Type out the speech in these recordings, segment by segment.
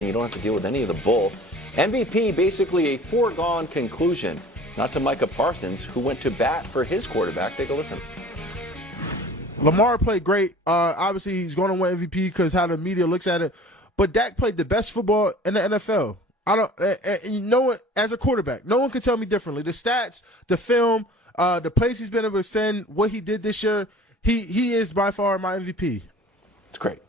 You don't have to deal with any of the bull. MVP, basically a foregone conclusion. Not to Micah Parsons, who went to bat for his quarterback. Take a listen. Lamar played great. Obviously, he's going to win MVP because how the media looks at it. But Dak played the best football in the NFL. As a quarterback, no one can tell me differently. The stats, the film, the plays he's been able to extend, what he did this year, he is by far my MVP. It's great.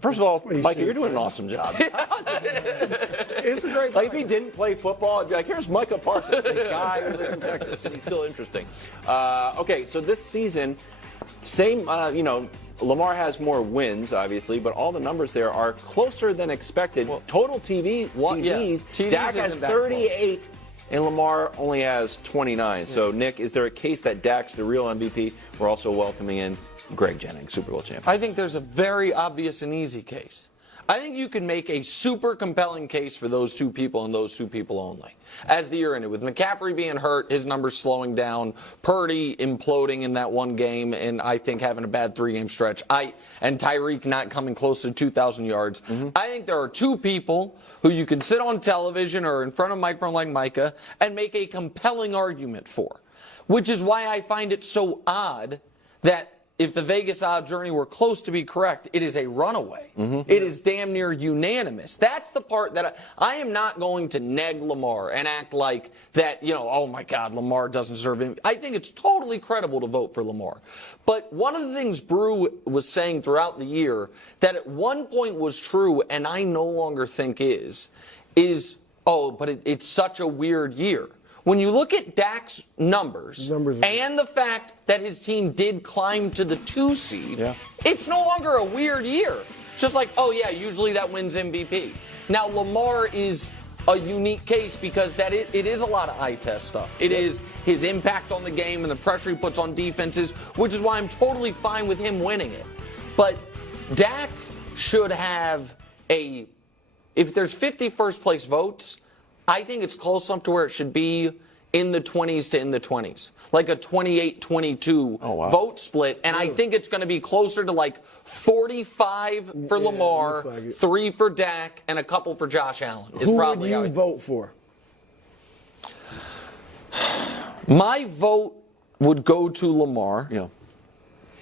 First of all, Micah, you're doing an awesome job. It's a great. Like if he didn't play football, I'd be like, here's Micah Parsons, a guy who lives in Texas, and he's still interesting. Okay, so this season, Lamar has more wins, obviously, but all the numbers there are closer than expected. Well, total TDs, Dak has 38, and Lamar only has 29. Yeah. So, Nick, is there a case that Dak's the real MVP? We're also welcoming in Greg Jennings, Super Bowl champion. I think there's a very obvious and easy case. I think you can make a super compelling case for those two people and those two people only. As the year ended, with McCaffrey being hurt, his numbers slowing down, Purdy imploding in that one game, and I think having a bad 3-game stretch, and Tyreek not coming close to 2,000 yards. Mm-hmm. I think there are two people who you can sit on television or in front of a microphone like Micah and make a compelling argument for, which is why I find it so odd that if the Vegas odd journey were close to be correct, it is a runaway. Mm-hmm. It is damn near unanimous. That's the part that I am not going to neg Lamar and act like that, oh my God, Lamar doesn't deserve him. I think it's totally credible to vote for Lamar. But one of the things Brew was saying throughout the year that at one point was true and I no longer think is, but it's such a weird year. When you look at Dak's numbers and the fact that his team did climb to the 2 seed, It's no longer a weird year. It's just like, usually that wins MVP. Now, Lamar is a unique case because it is a lot of eye test stuff. It is his impact on the game and the pressure he puts on defenses, which is why I'm totally fine with him winning it. But Dak should have if there's 50 first place votes, I think it's close enough to where it should be in the 20s to in the 20s, like a 28-22 vote split. And I think it's going to be closer to like 45 for Lamar, 3 for Dak, and a couple for Josh Allen. Who would you vote for? My vote would go to Lamar. Yeah.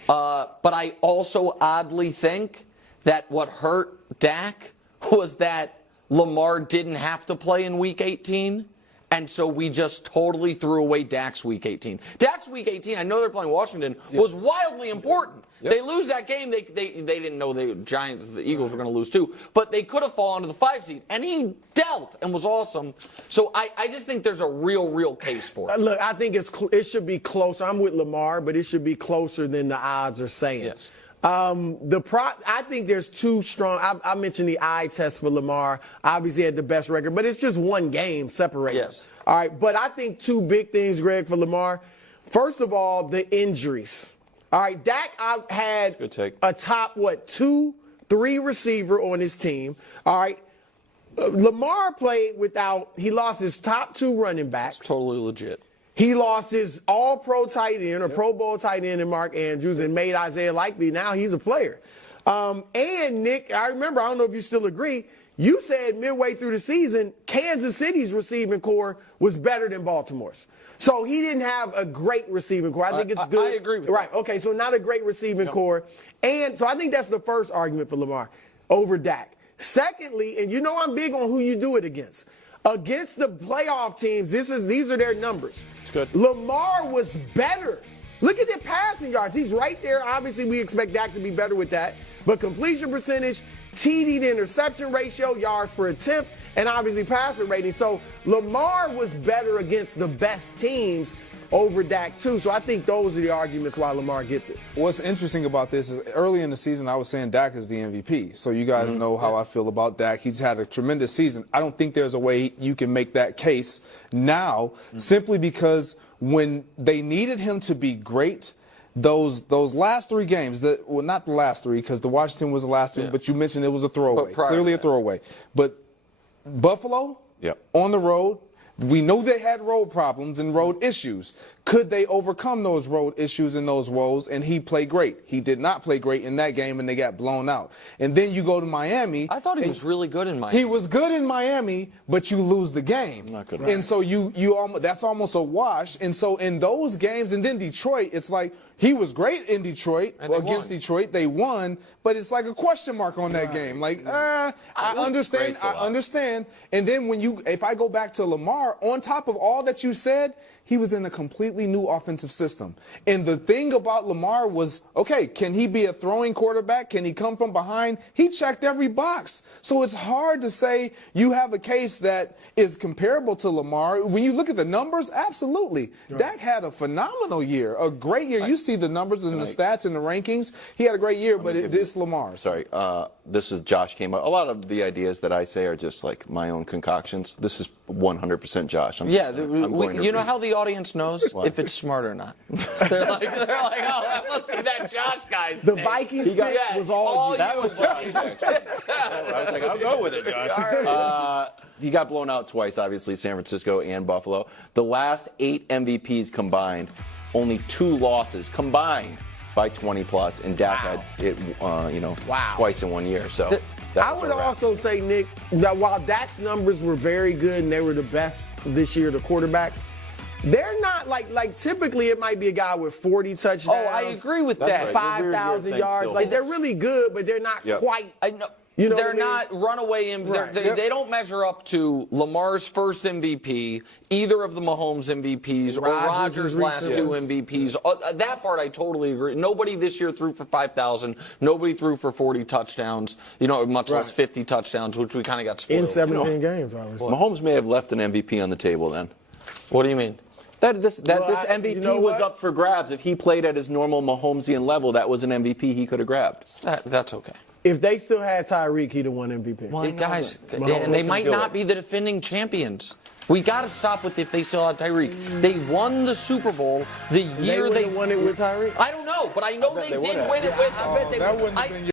But I also oddly think that what hurt Dak was that Lamar didn't have to play in Week 18, and so we just totally threw away Dak's Week 18. Dak's Week 18, I know they're playing Washington, was wildly important. Yep. They lose that game, they didn't know the Eagles were going to lose too, but they could have fallen to the 5 seed, and he dealt and was awesome. So I just think there's a real case for it. Look, I think it should be closer. I'm with Lamar, but it should be closer than the odds are saying. Yes. I think there's too strong. I mentioned the eye test for Lamar. Obviously, had the best record, but it's just one game separating. Yes. All right, but I think two big things, Greg, for Lamar. First of all, the injuries. All right, Dak had a top 2-3 receiver on his team. All right, Lamar played he lost his top 2 running backs. It's totally legit. He lost his all-pro tight end or Pro Bowl tight end in Mark Andrews and made Isaiah Likely. Now he's a player. And, Nick, I don't know if you still agree, you said midway through the season, Kansas City's receiving core was better than Baltimore's. So he didn't have a great receiving core. I think it's good. I agree with that. Right, okay, so not a great receiving core. And so I think that's the first argument for Lamar over Dak. Secondly, and I'm big on who you do it against. Against the playoff teams, these are their numbers. Good. Lamar was better. Look at the passing yards. He's right there. Obviously, we expect Dak to be better with that. But completion percentage, TD to interception ratio, yards per attempt, and obviously passer rating. So Lamar was better against the best teams over Dak too. So I think those are the arguments why Lamar gets it. What's interesting about this is early in the season I was saying Dak is the MVP. So you guys know how I feel about Dak. He's had a tremendous season. I don't think there's a way you can make that case now simply because when they needed him to be great, those last 3 games, not the last 3 because the Washington was the last 3, but you mentioned it was a throwaway, clearly a throwaway. But Buffalo on the road, we know they had road problems and road issues. could they overcome those road issues and those woes? And he played great. He did not play great in that game, and they got blown out. And then you go to Miami. I thought he was really good in Miami. He was good in Miami, but you lose the game. Not good. And so that's almost a wash. And so in those games, and then Detroit, it's like he was great in Detroit against Detroit. They won, but it's like a question mark on that game. Like, I understand. And then if I go back to Lamar, on top of all that you said, he was in a completely new offensive system. And the thing about Lamar was, okay, can he be a throwing quarterback? Can he come from behind? He checked every box. So it's hard to say you have a case that is comparable to Lamar. When you look at the numbers, absolutely. Right. Dak had a phenomenal year, a great year. You see the numbers and the stats and the rankings. He had a great year, but it's Lamar. Sorry, this is Josh came up. A lot of the ideas that I say are just like my own concoctions. This is 100% Josh. You know how the audience knows if it's smart or not. They're like, oh, that must be that Josh guy's The Vikings pick was all you. That was Josh. I was like, I'll go with it, Josh. He got blown out twice, obviously, San Francisco and Buffalo. The last 8 MVPs combined, only 2 losses combined by 20+, and Dak had it, twice in 1 year. So I would also say, Nick, that while Dak's numbers were very good and they were the best this year, the quarterbacks, they're not like typically it might be a guy with 40 touchdowns. Oh, I agree with that. Right. 5,000 yards. Like they're really good, but they're not quite. I know. They're not runaway. They don't measure up to Lamar's first MVP, either of the Mahomes MVPs, or Rodgers' last 2 MVPs. That part I totally agree. Nobody this year threw for 5,000. Nobody threw for 40 touchdowns. Much less 50 touchdowns, which we kind of got spoiled. In 17 games, obviously. Mahomes may have left an MVP on the table then. What do you mean? This MVP was up for grabs. If he played at his normal Mahomesian level, that was an MVP he could have grabbed. That's okay. If they still had Tyreek, he'd have won MVP. Well, guys, and they might not be the defending champions. We got to stop with if they still had Tyreek. They won the Super Bowl the year they won it with Tyreek. I don't know, but I know they did win it with him. That wouldn't have been